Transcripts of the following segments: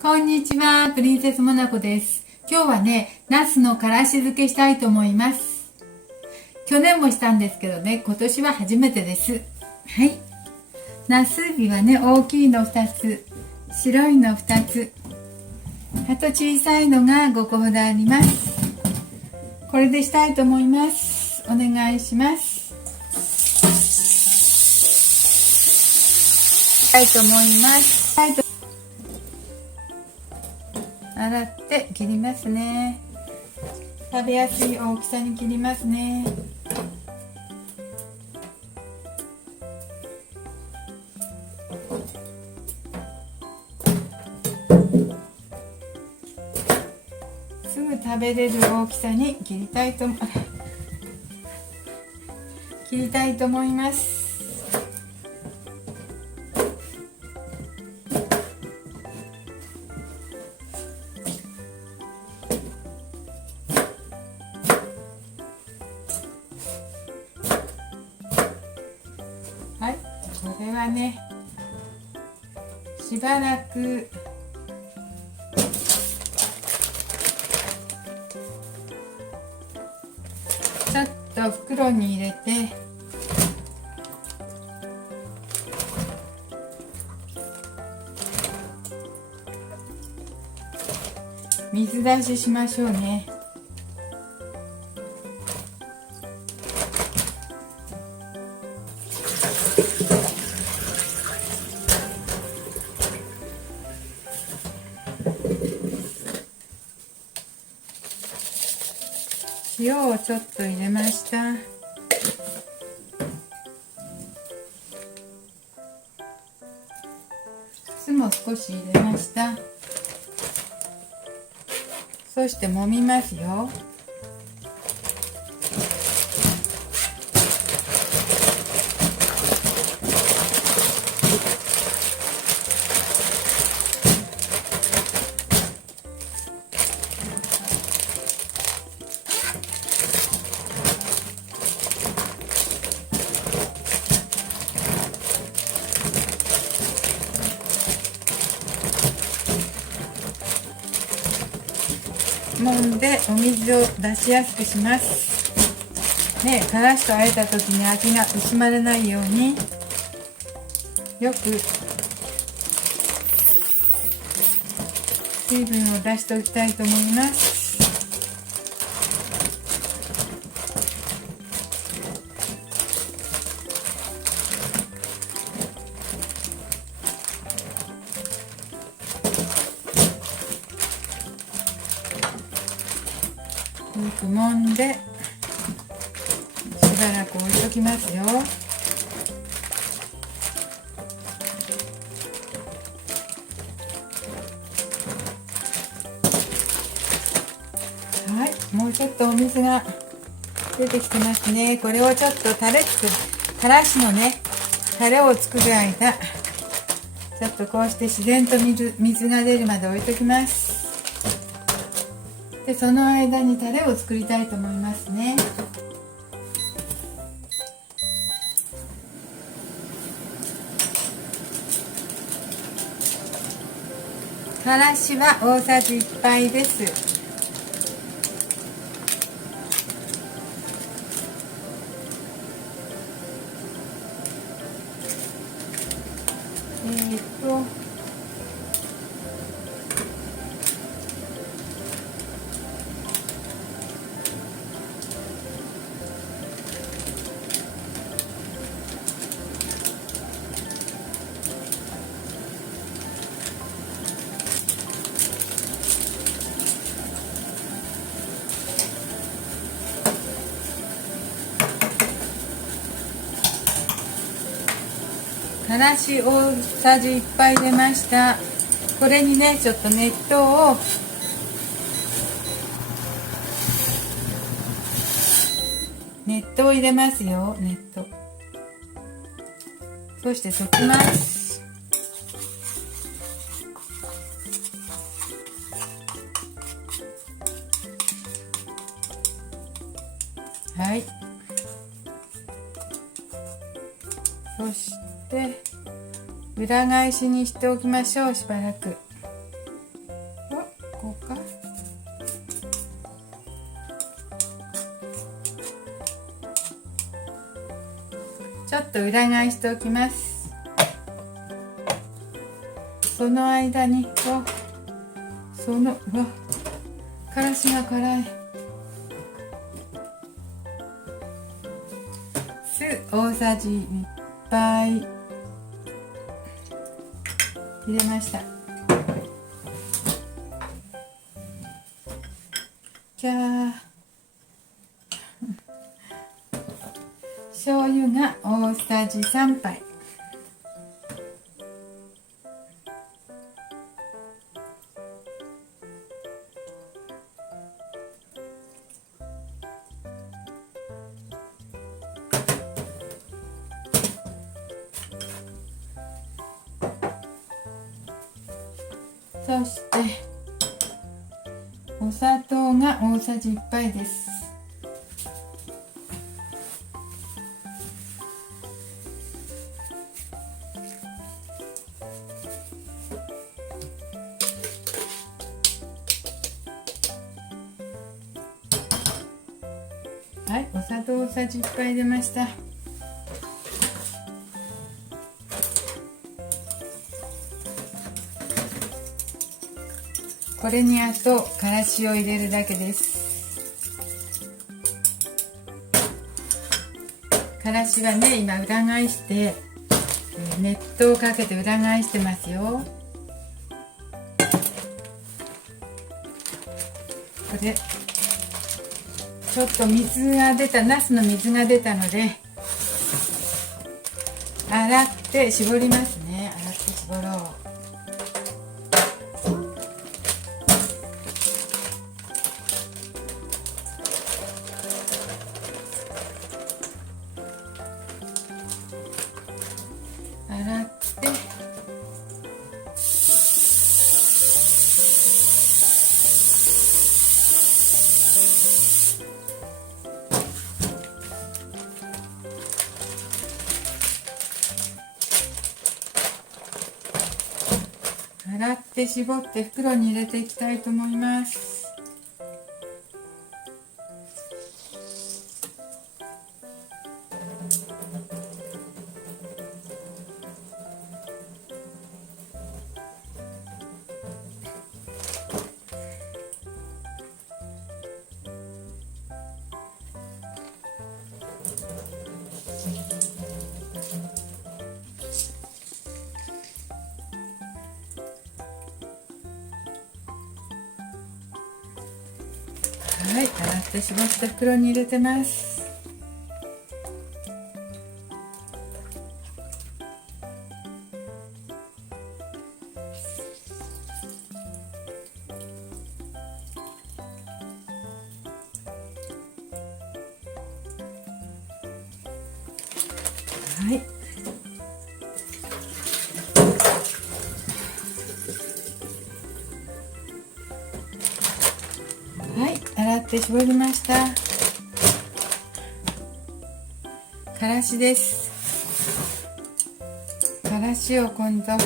こんにちは、プリンセスモナコです。今日はね、ナスのからし漬けしたいと思います。去年もしたんですけどね、今年は初めてです。はい。ナスビはね、大きいの2つ、白いの2つ、あと小さいのが5個ほどあります。これでしたいと思います。お願いします。したいと思います。洗って切りますね。食べやすい大きさに切りますね。すぐ食べれる大きさに切りたいと思います。はい、これはね、しばらくちょっと袋に入れて水出ししましょうね。塩をちょっと入れました。酢も少し入れました。そして揉みますよ。揉んでお水を出しやすくしますね。からしと和えた時に味が薄まらないようによく水分を出しておきたいと思います。よく揉んでしばらく置いときますよ。はい、もうちょっとお水が出てきてますね。これをちょっとからしのね、タレを作る間、ちょっとこうして自然と水が出るまで置いときます。で、その間にタレを作りたいと思いますね。からしは大さじ1杯です。からし大さじ1杯入れました。これにね、ちょっと熱湯を入れますよ。熱湯。そして溶きます。はい。そしてして裏返しにしておきましょう。しばらく。こうか。ちょっと裏返しておきます。その間にからしが辛い。酢大さじ1杯入れました。醤油が大さじ3杯。そしてお砂糖が大さじ1杯です。はい、お砂糖大さじ1杯入れました。これにあとからしを入れるだけです。からしはね、今裏返して熱湯をかけて裏返してますよ。これちょっと水が出た、ナスの水が出たので洗って絞りますね。洗って絞ろう。洗って洗って絞って袋に入れていきたいと思います。はい、洗って絞った袋に入れてます。はい。はい、洗って絞りました。からしです。からしを今度か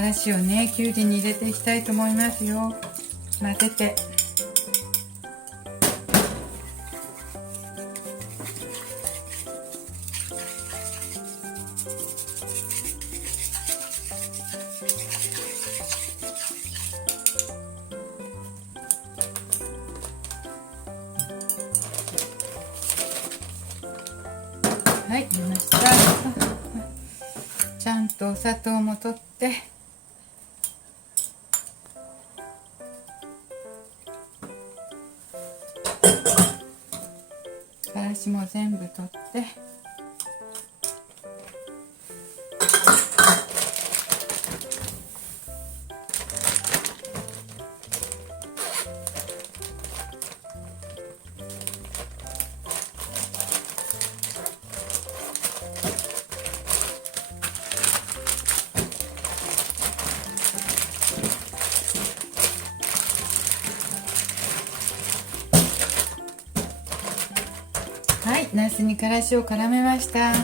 らしをね、きゅうりに入れていきたいと思いますよ。混ぜて。はい、入れました。ちゃんとお砂糖も取ってからしも全部取ってはい、ナスにからしを絡めました。す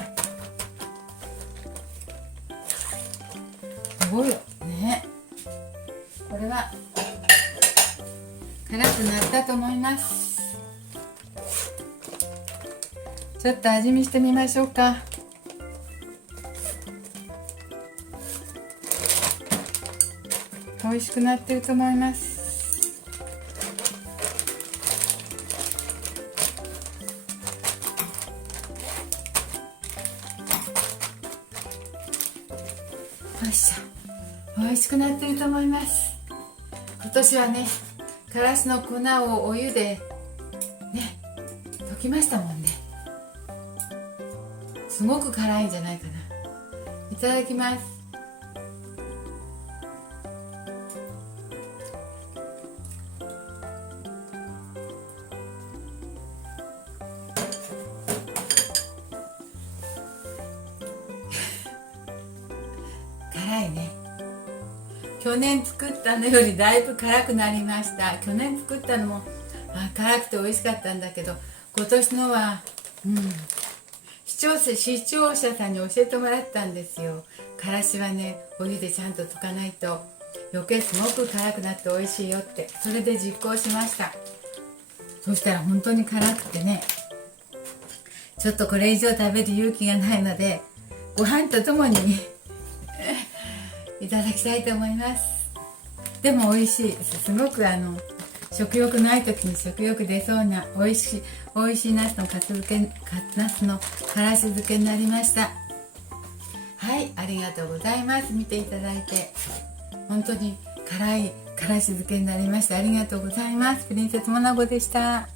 ごいよね。これは辛くなったと思います。ちょっと味見してみましょうか。美味しくなってると思います。よいしょ、美味しくなってると思います。今年はね、からしの粉をお湯でね溶きましたもんね。すごく辛いんじゃないかな。いただきます。辛いね。去年作ったのよりだいぶ辛くなりました。去年作ったのも辛くて美味しかったんだけど、今年のは視聴者さんに教えてもらったんですよ。からしはね、お湯でちゃんと溶かないと余計すごく辛くなって美味しいよって。それで実行しました。そしたら本当に辛くてね、ちょっとこれ以上食べる勇気がないので、ご飯とともにいただきたいと思います。でも美味しい。すごく食欲ない時に食欲出そうな美味しいナスのナスのからし漬けになりました。はい、ありがとうございます。見ていただいて本当に辛いからし漬けになりました。ありがとうございます。プリンセスモナコでした。